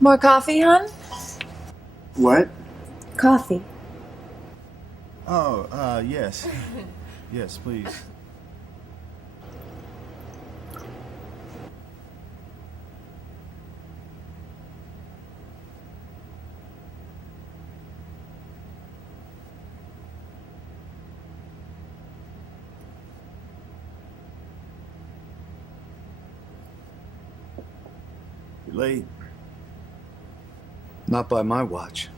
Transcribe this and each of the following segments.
More coffee, hon? What? Coffee. Oh, yes. Yes, please. You're late. Not by my watch.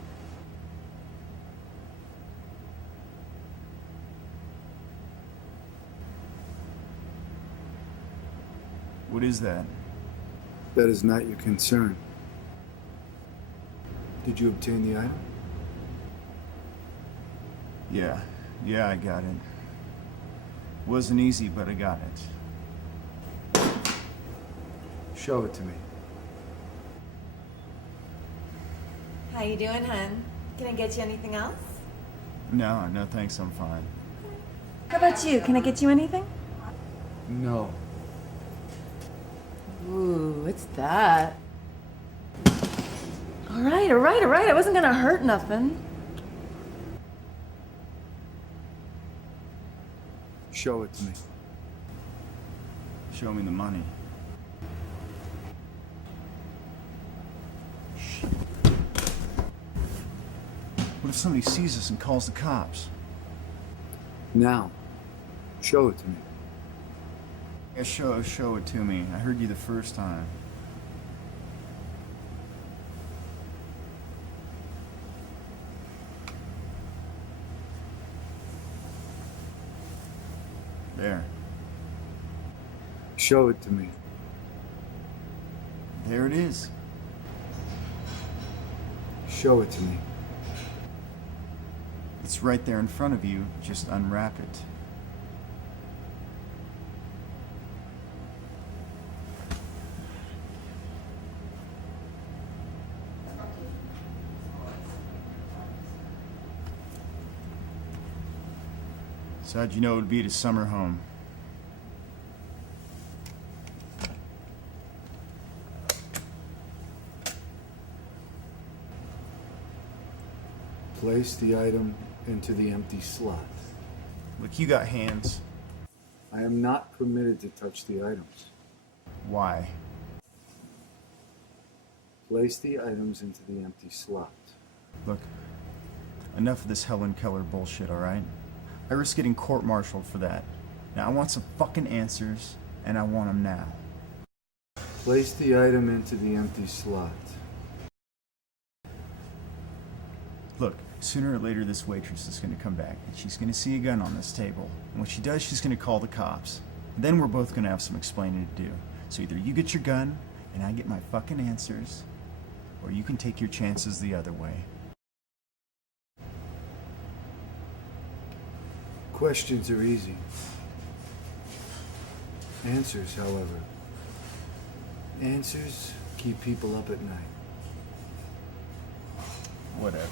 What is that? That is not your concern. Did you obtain the item? Yeah, I got it. Wasn't easy, but I got it. Show it to me. How you doing, hon? Can I get you anything else? No, thanks, I'm fine. How about you? Can I get you anything? No. Ooh, what's that? All right. I wasn't gonna hurt nothing. Show it to me. Show me the money. Shit. What if somebody sees us and calls the cops? Now. Show it to me. Yeah, show it to me. I heard you the first time. There. Show it to me. There it is. Show it to me. It's right there in front of you. Just unwrap it. So how'd you know it would be at his summer home? Place the item into the empty slot. Look, you got hands. I am not permitted to touch the items. Why? Place the items into the empty slot. Look, enough of this Helen Keller bullshit, alright? I risk getting court-martialed for that. Now, I want some fucking answers, and I want them now. Place the item into the empty slot. Look, sooner or later this waitress is gonna come back, and she's gonna see a gun on this table. And when she does, she's gonna call the cops. And then we're both gonna have some explaining to do. So either you get your gun, and I get my fucking answers, or you can take your chances the other way. Questions are easy. Answers, however. Answers keep people up at night. Whatever.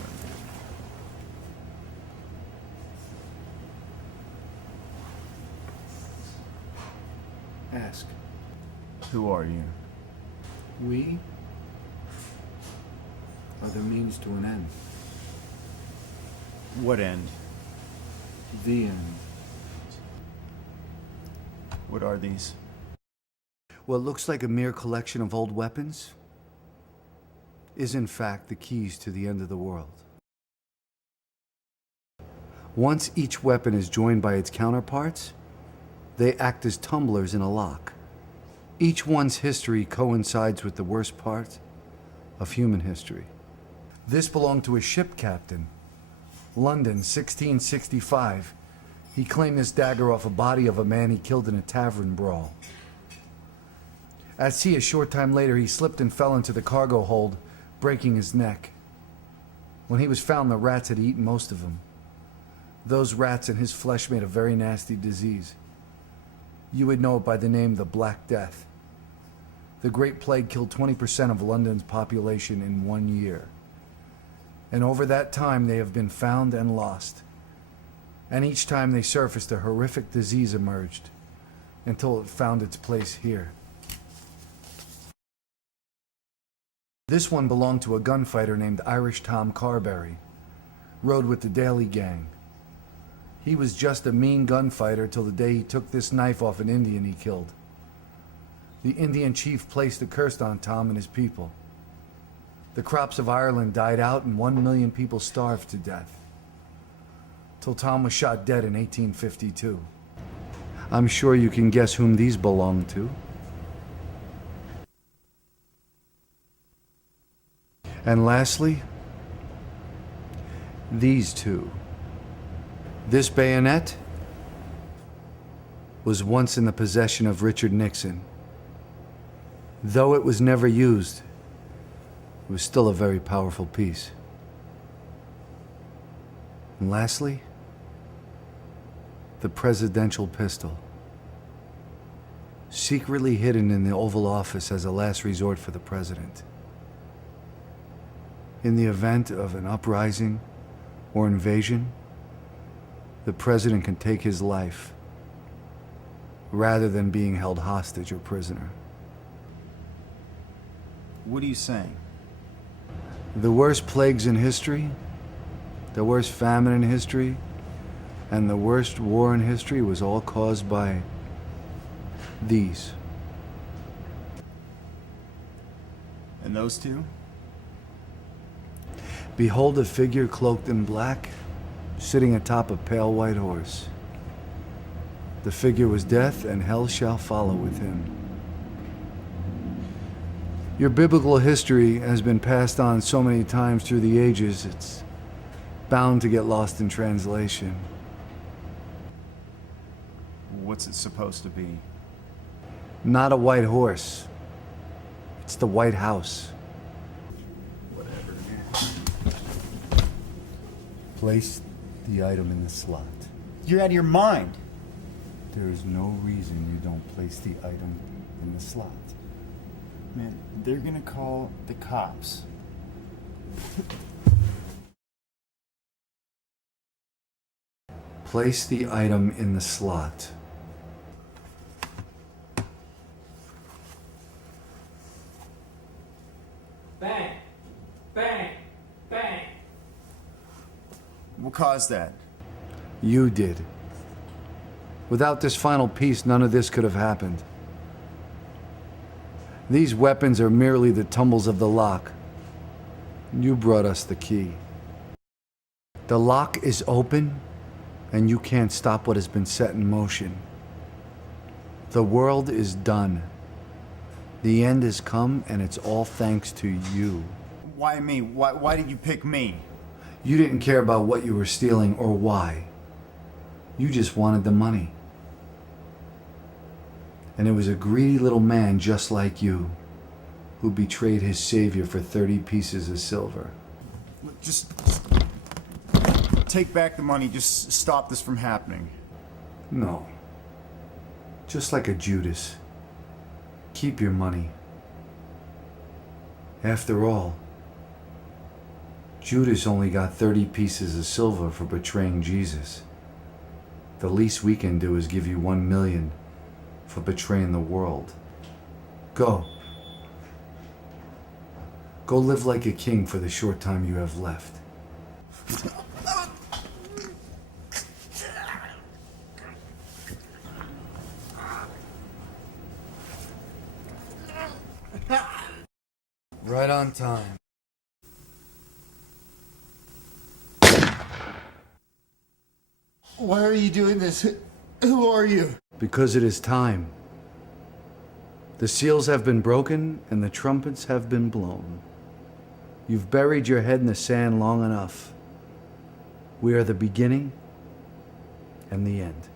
Ask. Who are you? We are the means to an end. What end? The end. What are these? What looks like a mere collection of old weapons is in fact the keys to the end of the world. Once each weapon is joined by its counterparts, they act as tumblers in a lock. Each one's history coincides with the worst part of human history. This belonged to a ship captain. London, 1665. He claimed this dagger off a body of a man he killed in a tavern brawl. At sea, a short time later, he slipped and fell into the cargo hold, breaking his neck. When he was found, the rats had eaten most of him. Those rats and his flesh made a very nasty disease. You would know it by the name the Black Death. The Great Plague killed 20% of London's population in 1 year. And over that time, they have been found and lost. And each time they surfaced, a horrific disease emerged until it found its place here. This one belonged to a gunfighter named Irish Tom Carberry. Rode with the Daly Gang. He was just a mean gunfighter till the day he took this knife off an Indian he killed. The Indian chief placed a curse on Tom and his people. The crops of Ireland died out and 1 million people starved to death. Till Tom was shot dead in 1852. I'm sure you can guess whom these belong to. And lastly, these two. This bayonet was once in the possession of Richard Nixon. Though it was never used, it was still a very powerful piece. And lastly, the presidential pistol, secretly hidden in the Oval Office as a last resort for the president. In the event of an uprising or invasion, the president can take his life rather than being held hostage or prisoner. What are you saying? The worst plagues in history, the worst famine in history, and the worst war in history was all caused by these. And those two? Behold a figure cloaked in black, sitting atop a pale white horse. The figure was death, and hell shall follow with him. Your biblical history has been passed on so many times through the ages, it's bound to get lost in translation. What's it supposed to be? Not a white horse. It's the White House. Place the item in the slot. You're out of your mind. There is no reason you don't place the item in the slot. Man, they're gonna call the cops. Place the item in the slot. Bang! Bang! Bang! What caused that? You did. Without this final piece, none of this could have happened. These weapons are merely the tumbles of the lock. You brought us the key. The lock is open, and you can't stop what has been set in motion. The world is done. The end has come, and it's all thanks to you. Why me? Why did you pick me? You didn't care about what you were stealing or why. You just wanted the money. And it was a greedy little man just like you who betrayed his savior for 30 pieces of silver. Just take back the money. Just stop this from happening. No. Just like a Judas. Keep your money. After all, Judas only got 30 pieces of silver for betraying Jesus. The least we can do is give you 1 million for betraying the world. Go. Go live like a king for the short time you have left. Right on time. Why are you doing this? Who are you? Because it is time. The seals have been broken and the trumpets have been blown. You've buried your head in the sand long enough. We are the beginning and the end.